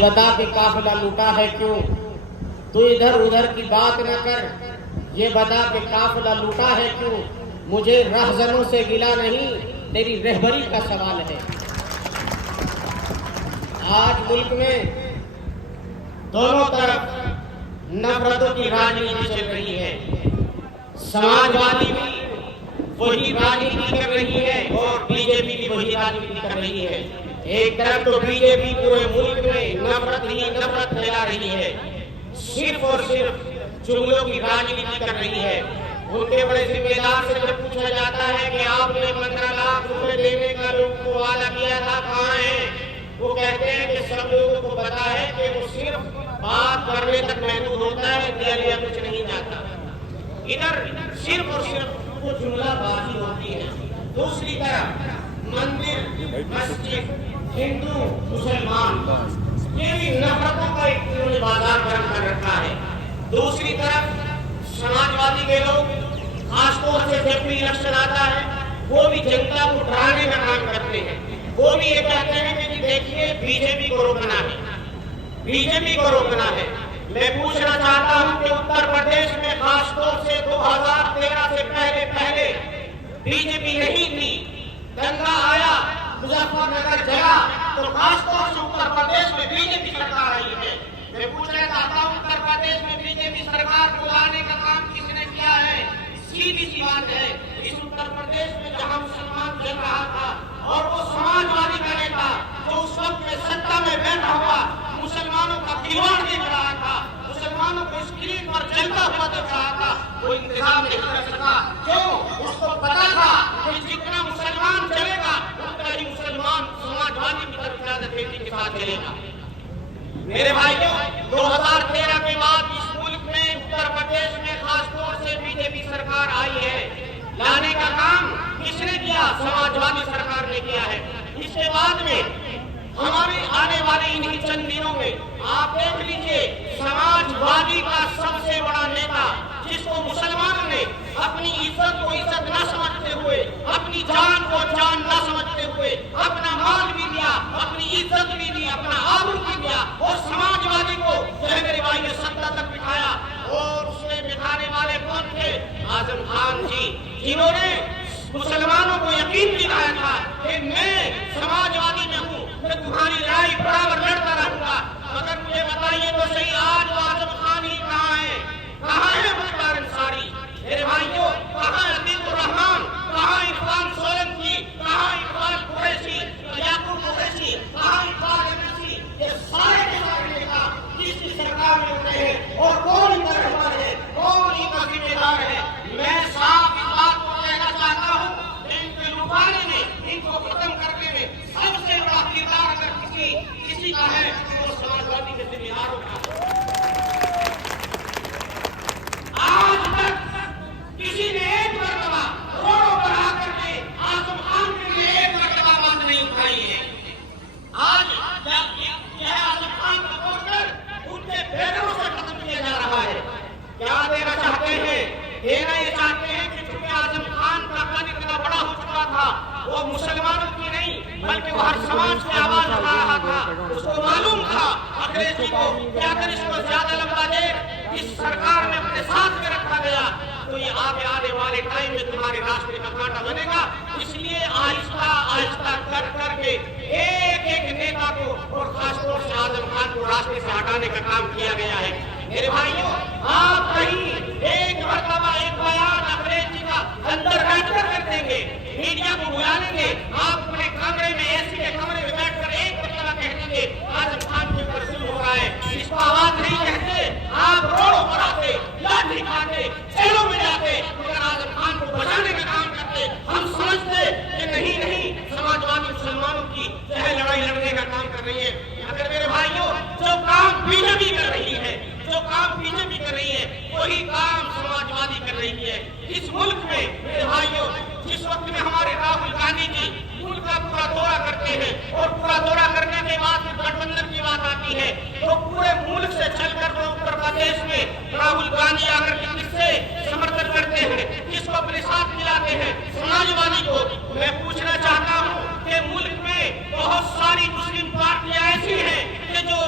बता कि काफिला लूटा है क्यों, तू इधर उधर की बात न कर। ये बता कि काफिला लूटा है क्यों, मुझे रहजनों से गिला नहीं, तेरी रहबरी का सवाल है। आज मुल्क में दोनों तरफ नफरतों की राजनीति चल रही है। समाजवादी भी वही राजनीति कर रही है और बीजेपी भी वही राजनीति कर रही है। एक तरफ तो बीजेपी पूरे मुल्क में नफरत ही नफरत फैला रही है, सिर्फ और सिर्फ जुमलों की राजनीति कर रही है। उनके बड़े जिम्मेदार से जब पूछा जाता है कि आपने 15 लाख रुपए देने का लोगों को वादा किया था, कहाँ है? वो कहते हैं कि सब लोगों को पता है कि वो सिर्फ बात करने तक महदूद होता है, दिया लिया कुछ नहीं जाता। इधर सिर्फ और सिर्फ वो जुमलाबाजी होती है। दूसरी तरफ मंदिर, मस्जिद, हिंदू, मुसलमान, ये भी नफरतों का एक उन्होंने बाजार गर्म कर रखा है। दूसरी तरफ समाजवादी के लोग खासतौर से जब भी इलेक्शन आता है वो भी जनता को डराने का काम करते हैं। वो भी ये कहते हैं कि देखिए बीजेपी को रोकना है, बीजेपी को रोकना है। मैं पूछना चाहता हूं कि उत्तर प्रदेश में खासतौर से 2013 से पहले बीजेपी नहीं थी, दंगा आया, मुजफ्फरनगर जला, तो खासतौर से उत्तर प्रदेश में बीजेपी सरकार आई है। मैं पूछना चाहता हूं उत्तर प्रदेश में बीजेपी सरकार को लाने का काम किसने किया है? सीधी सी बात है, इस उत्तर प्रदेश में जहां मुसलमान जल रहा था और वो समाजवादी का नेता जो उस वक्त में सत्ता में बैठा हुआ मुसलमानों का दीवार देख रहा था, मुसलमानों को स्क्रीन पर जलता हुआ देख रहा था, वो इंतजाम नहीं कर सका। क्यों? उसको पता था कि जितना मुसलमान चलेगा उतना ही मुसलमान समाजवादी की तरफ ज्यादा तेजी के साथ चलेगा। मेरे भाइयों, 2013 के बाद इस मुल्क में उत्तर प्रदेश में खासतौर से बीजेपी सरकार आई है। लाने का काम किसने किया? समाजवादी सरकार ने किया है। इसके बाद में हमारे आने वाले इन्हीं चंद दिनों में आप देख लीजिए, समाजवादी का सबसे बड़ा नेता जिसको मुसलमानों ने अपनी इज्जत को इज्जत न समझते हुए, अपनी जान को जान न समझते हुए, अपना माल भी दिया, अपनी इज्जत भी दी, अपना आबरू भी दिया और समाजवादी को जो है मेरे भाई ने सत्ता तक बिठाया। और उसमें बिठाने वाले कौन थे? आजम खान जी, जिन्होंने मुसलमानों को यकीन दिलाया था कि मैं समाजवादी में हूँ, मैं तुम्हारी लड़ाई बराबर लड़ता रहूंगा। मगर मुझे बताइए तो सही, आज वो आजम खान ही कहाँ है? कहाँ है मुख्तार अंसारी? मेरे भाइयों, कहाँ अतीकुर रहमान, कहाँ इरफान सोलंकी, कहाँ इकबाल कुरैशी, याकूब कुरैशी, कहाँ इकबाल अमीसी? ये सारे के सारे नेता किसी सरकार में होते हैं और कौन इनका रहमान है, कौन इनका जिम्मेदार है? मैं साफ इस बात को कहना चाहता हूँ, इनके लुभाने में, इनको खत्म करने में सबसे बड़ा किरदार अगर किसी का है तो समाजवादी के जिम्मेदारों का। आज तक किसी ने एक मरतबा रोडों पर आकर के आजम खान के लिए एक मरतबा बात नहीं उठाई है। आज यह आजम खान का पोस्टर उनके बैनरों से खत्म किया जा रहा है। क्या देना चाहते हैं? देना ये चाहते हैं कि चूंकि आजम खान का कद इतना बड़ा हो चुका था, वो मुसलमानों की नहीं बल्कि वो हर समाज की आवाज उठा रहा था। उसको मालूम था अंग्रेजी को कि अगर इसको ज्यादा लंबा देर इस सरकार में अपने साथ में रखा गया तो ये आने वाले टाइम में तुम्हारे रास्ते का कांटा बनेगा। इसलिए आहिस्ता आहिस्ता कर करके एक एक नेता को और खासतौर से आजम खान को रास्ते से हटाने का काम किया गया है। मेरे भाइयों, आप कहीं एक मरतबा एक बयान अंग्रेजी का अंदर बैठकर कर देंगे, मीडिया को बुला लेंगे, आप अपने कमरे में एसी के कमरे में बैठकर एक मरतबा कह देंगे आजम खान के ऊपर जुल्म हो रहा है, इसको आवाज नहीं कहते, आप रोडों पर आते, लाठी खाते, जेलों में जाते, मगर आजम खान को बचाने का काम करते। हम समझते कि नहीं समाजवादी मुसलमानों की जो है लड़ाई लड़ने का काम कर रही है। अगर मेरे भाइयों, जो काम बीजेपी कर रही है, जो काम बीजेपी कर रही है, वही काम समाजवादी कर रही है। इस मुल्क में मेरे भाइयों, जिस वक्त में हमारे राहुल गांधी जी मुल्क का पूरा दौरा करते हैं और पूरा दौरा करने के बाद गठबंधन की बात आती है तो पूरे मुल्क से चलकर वो उत्तर प्रदेश में राहुल गांधी आकर के किससे समर्थन करते हैं, किसको अपने साथ मिलाते हैं? समाजवादी को। मैं पूछना चाहता हूँ कि मुल्क में बहुत सारी मुस्लिम पार्टियां ऐसी हैं कि जो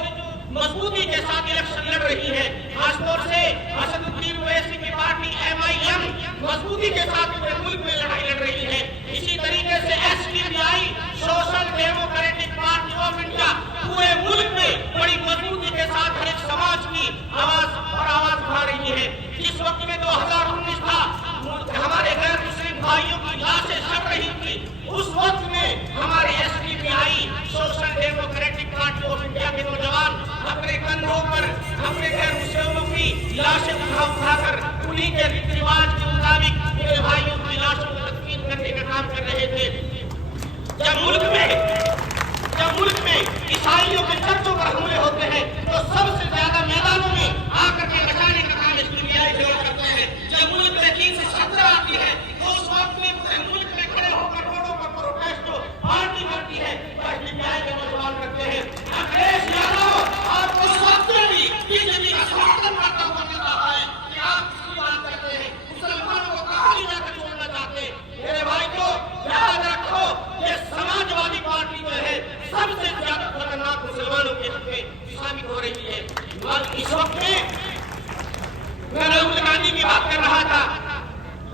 में बड़ी मजबूती के साथ हर एक समाज की आवाज उठा रही है। जिस वक्त में 2019 था, हमारे गैर मुस्लिम भाइयों की लाशें सड़ रही थी, उस वक्त में हमारे SDPI social democratic party of India के नौजवान अपने कंधों पर अपने गैर मुस्लिमों की लाशें उठाकर उन्हीं के रीति रिवाज के मुताबिक मेरे भाइयों की लाशों को तदफीन करने का काम कर रहे थे। जब मुल्क में ईसाइयों के चर्चों पर हमले होते हैं तो सबसे ज्यादा मैदानों में आकर के बचाने का काम SDPI करते हैं। जब मुल्क में 3 से 17 आती है तो उस वक्त में पूरे मुल्क में खड़े होकर रोडों पर प्रोटेस्ट पार्टी करती है, SDPI के नौजवान करते हैं। अखिलेश यादव आपको उस वक्त में भी बीजेपी का समर्थन करता हुआ मिल रहा है कि आप किसकी बात करते हैं, मुसलमानों को कहां ले जाकर छोड़ना चाहते हैं। मेरे भाई को याद रखो, ये समाजवादी पार्टी जो है सबसे ज्यादा खतरनाक मुसलमानों के हक में साबित हो रही है। इस वक्त में मैं राहुल गांधी की बात कर रहा था।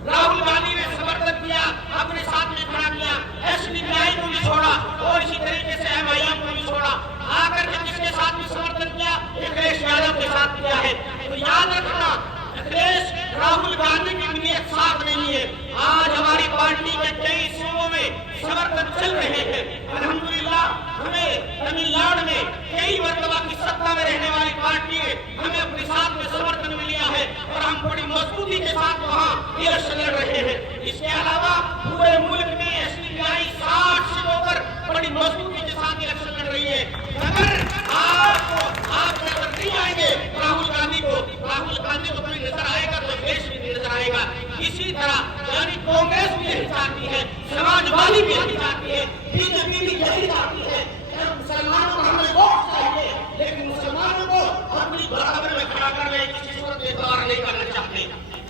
राहुल गांधी ने समर्थन किया, अपने साथ में खड़ा किया, SDPI को भी छोड़ा और इसी तरीके से MIM को भी छोड़ा। आकर के किसके साथ भी समर्थन किया? अखिलेश यादव के साथ किया है। तो याद रखना, अखिलेश राहुल गांधी की नीयत साफ नहीं है। आज हमारी पार्टी के कई सूबों में समर्थन चल रहे हैं। अल्हम्दुलिल्लाह हमें तमिलनाडु में कई मरतबा की सत्ता में रहने वाली पार्टी है, हमें अपने साथ में समर्थन मिल लिया है और हम बड़ी मजबूती के साथ वहाँ इलेक्शन लड़ रहे हैं। इसके अलावा पूरे मुल्क में SDPI 60 सीटों पर बड़ी मजबूती के साथ इलेक्शन लड़ रही है। अगर आप नजर नहीं आएंगे राहुल गांधी को कोई नजर आएगा तो देश भी नजर आएगा। इसी तरह यानी कांग्रेस भी यही चाहती है, समाजवादी भी यही चाहती है, बीजेपी भी यही चाहती है। मुसलमानों को हमें वोट चाहिए, लेकिन मुसलमानों को अपनी बराबर में खड़ा करने की सूरत इख्तियार नहीं करना चाहते।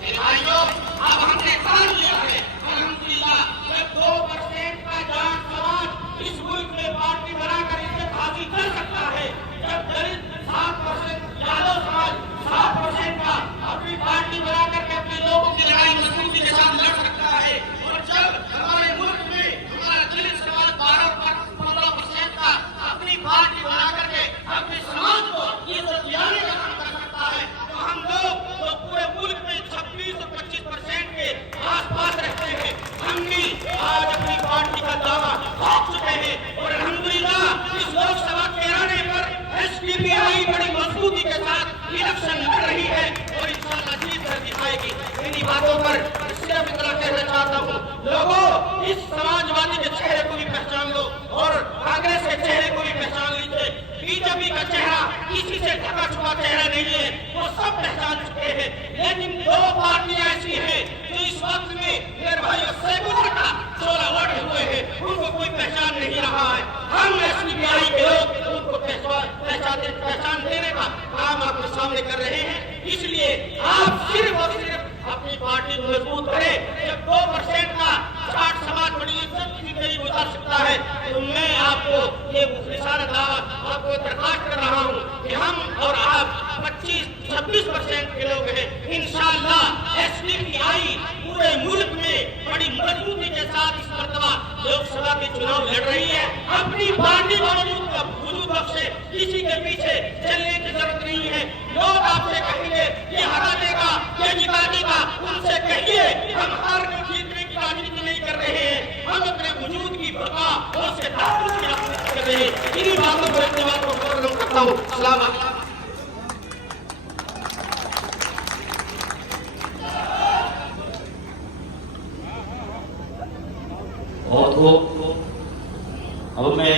मेरे भाइयों, अब हमने ठान लिया है अल्हम्दुलिल्लाह, जब 2% का जाट समाज इस मुल्क में पार्टी बनाकर इज्जत हासिल कर सकता है, जब दलित 7%, यादव समाज 7% का अपनी पार्टी बनाकर के अपने लोगों की लड़ाई मजबूती के साथ लड़ सकता है, और जब हमारे मुल्क में हमारा दलित समाज 12-15% का अपनी पार्टी बना करके अपने समाज को इज्जत दिलाने का काम कर सकता है, तो हम लोग तो पूरे मुल्क में 26 और 25% के आसपास रहते हैं। हम भी आज अपनी पार्टी का दावा ठोक चुके हैं और अल्हम्दुलिल्लाह इस लोकसभा के आने पर SDPI बड़ी मजबूती के साथ इलेक्शन लड़ रही है और इंशाअल्लाह जीत कर दिखाएगी। इन्हीं बातों पर सिर्फ इतना कहना चाहता हूँ, लोगों इस समाजवादी के चेहरे को भी पहचान लो और कांग्रेस के चेहरे को भी पहचान लीजिए। बीजेपी का चेहरा किसी से ढका छुपा चेहरा नहीं है, वो सब पहचान चुके हैं। लेकिन 2 पार्टियां ऐसी हैं जो इस वक्त में मेरे भाइयों सैकड़ों का 16 वोट हुए हैं, उनको कोई पहचान नहीं रहा है। हम SDPI के लोग उनको पहचान देने का काम आपके सामने कर रहे हैं। इसलिए आप सिर्फ और सिर्फ अपनी पार्टी को मजबूत करें। जब 2% का जाट समाज बड़ी इज्जत की नहीं गुजार सकता है, तो मैं आपको ये मुखलिसाना दावा आपको दरखास्त कर रहा हूँ कि हम और आप 25-26% के लोग हैं। इंशाअल्लाह SDPI पूरे मुल्क में बड़ी मजबूती के साथ इस मरतबा लोकसभा के चुनाव लड़ रही है। अपनी पार्टी को वजूद बख्शे, किसी के पीछे चलने की जरूरत नहीं है। लोग आपसे कहेंगे ये हरा देगा, ये जिता देगा, उनसे कहिए हम हार जीतने की राजनीति नहीं कर रहे हैं, हम अपने वजूद की बका और से तहफ़्फ़ुज़ की राजनीति कर रहे हैं। इन्हीं बातों को इस्तेमाल करता हूँ। अस्सलाम वालेकुम। अब मैं